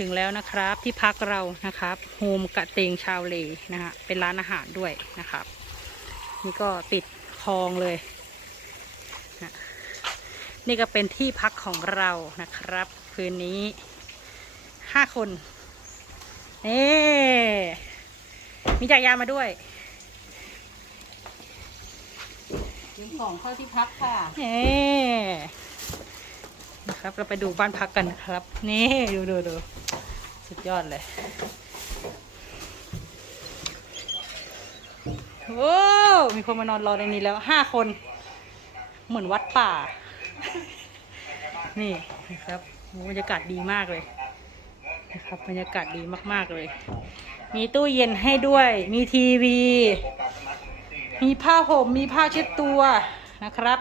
ถึงแล้วนะครับที่พักเรานะครับโฮมกะเตงชาวเลนะฮะเป็นร้านอาหารด้วยนะครับ นี่ก็ติดคลองเลยนะนี่ก็เป็นที่พักของเรานะครับ คืนนี้ห้าคนนี่มีจักรยานมาด้วยยืมของเข้าที่พักค่ะนี่ นะครับ เราไปดูบ้านพักกันนะครับ นี่ดูดูดูสุดยอดเลยโอ้มีคนมานอนรอในนี้แล้วห้าคน เหมือนวัดป่า นี่นะครับบรรยากาศดีมากเลยนะครับบรรยากาศดีมาก ๆ เลย มีตู้เย็นให้ด้วย มีทีวี มีผ้าห่ม มีผ้าเช็ดตัวนะครับ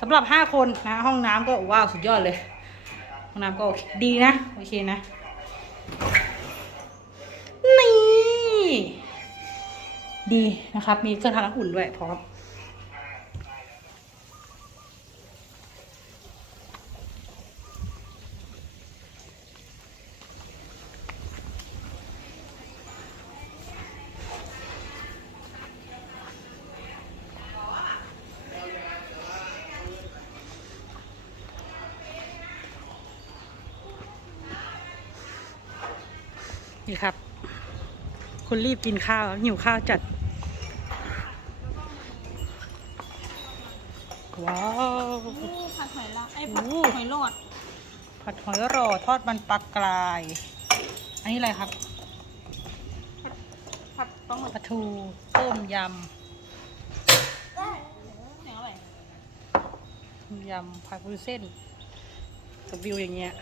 สำหรับห้าคนนะห้องน้ำก็ว้าวสุดยอดเลย ห้องน้ำก็ดีนะ โอเคนะ นี่ ดีนะครับ มีเครื่องทำน้ำอุ่นด้วยพร้อม นี่ครับ คุณรีบกินข้าวหิวข้าวจัด ว้าวนี่ผัดหอยลายไอ้ผัผัดดหหออยยโลดผัดหอยโรอทอดมันปลากราย อันนี้อะไรครับผัดปลาหมึกปลาทูต้มยเสียงอะไรำยำผัดวุ้นเส้นกับวิวอย่างเงี้ย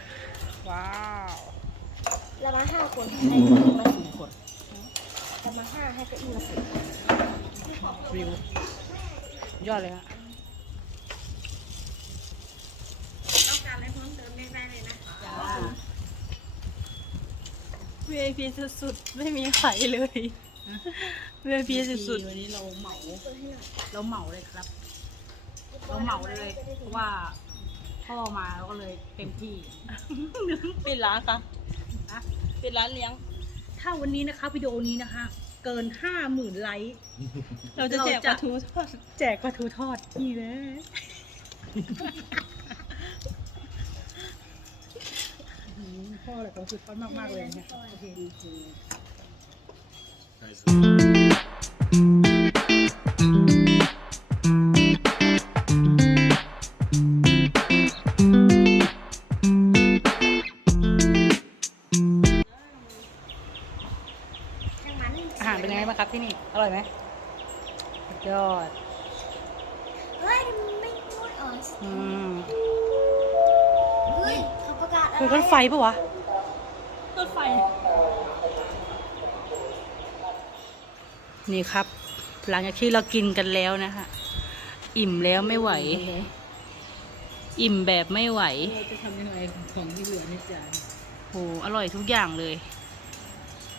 ว้าว เรามาห้าคนให้เก้าอี้มาสี่คนเรามาห้าให้เก้าอี้มาสี่วิวยอดเลยฮะต้องการอะไรเพิ่มเติมได้เลยนะจ้า VIP สุดๆไม่มีไข่เลย VIP สุดวันนี้เราเหมา เราเหมาเลยครับ เราเหมาเลยเพราะว่าพ่อมาเราก็เลยเต็มที่ๆปิดร้านค่ะ เป็นร้านเลี้ยง ถ้าวันนี้นะคะวิดีโอนี้นะคะ เกินห้าหมื่นไลค์ เราจะแจกปลาทูทอด แจกปลาทูทอดนี่เลย พ่อเลยเขาสุดยอดมากๆเลยเนี่ยโอเคอ ครับที่นี่ อร่อยไหมสุดยอดเฮ้ยไม่พูดอ๋ออืมเฮ้ยเขาประกาศอะไรคือรถไฟปะวะรถไฟ นี่ครับ หลังจากที่เรากินกันแล้วนะคะ อิ่มแล้วไม่ไหว อิ่มแบบไม่ไหว เราจะทำยังไงของที่เหลือในจานโหอร่อยทุกอย่างเลย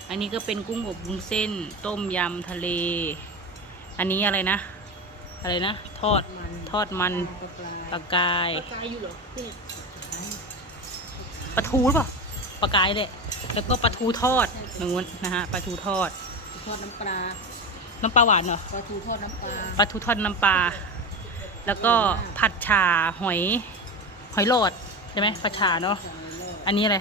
อันนี้ก็เป็นกุ้งอบวุ้นเส้น ต้มยำทะเล อันนี้อะไรนะ อะไรนะ ทอด ทอดมันปลาปลาปลากาย ปลากายอยู่เหรอพี่ปลาทูหรือเปล่าปลากายเลยแล้วก็ปลาทูทอดนู้นนะฮะปลาทูทอด ทอดน้ำปลา น้ำปลาหวานเหรอ ปลาทูทอดน้ำปลา ปลาทูทอดน้ำปลา แล้วก็ผัดชาหอย หอยโหลดใช่ไหมผัดชาเนาะ อันนี้อะไร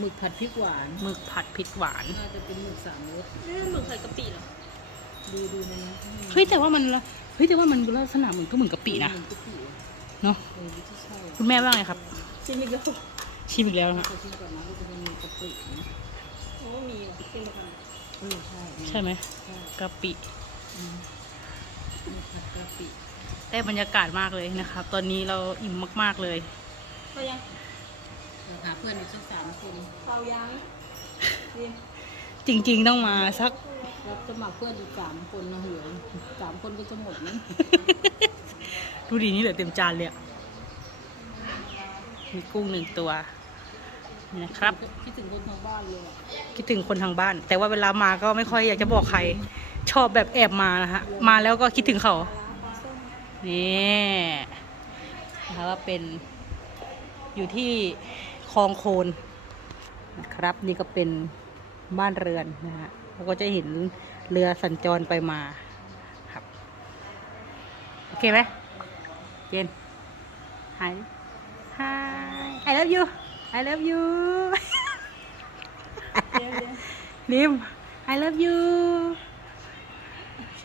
หมึกผัดพริกหวานหมึกผัดพริกหวานน่าจะเป็นหมึกสามรสหมึกใส่กะปิเหรอดูดูในนี้เฮ้ยแต่ว่ามันเฮ้ยแต่ว่ามันลักษณะเหมือนก็เหมือนกะปินะเหมือนกะปิอะเนาะเออที่ใช่คุณแม่ว่าไงครับชิมอีกแล้วชิมอีกแล้วนะพอชิมก่อนนะก็จะเป็นกะปินะโอ้มีอะชิมกันเออใช่ใช่ไหมใช่กะปิอืมหมึกผัดกะปิได้บรรยากาศมากเลยนะครับ ตอนนี้เราอิ่มมาก ๆ เลย ก็ยังเราหาเพื่อนอีกสักสามคนเรายังชิมจริง ๆ ต้องมาสักเราสมัครเพื่อนอีกสามคนนะเหลือสามคนก็จะหมดมั้งดูดีนี่เหลือเต็มจานเลยอะมีกุ้งหนึ่งตัวนี่นะครับ คิดถึงคนทางบ้านเลยอะคิดถึงคนทางบ้าน แต่ว่าเวลามาก็ไม่ค่อยอยากจะบอกใคร ชอบแบบแอบมานะฮะ มาแล้วก็คิดถึงเขา นี่นะคะว่าเป็นอยู่ที่โคล องโคลนนะครับ นี่ก็เป็นบ้านเรือนนะฮะเราก็จะเห็นเรือสัญจรไปมาครับ โอเคไหมเจนหาย Hi I love you I love you นิม I love you โอเค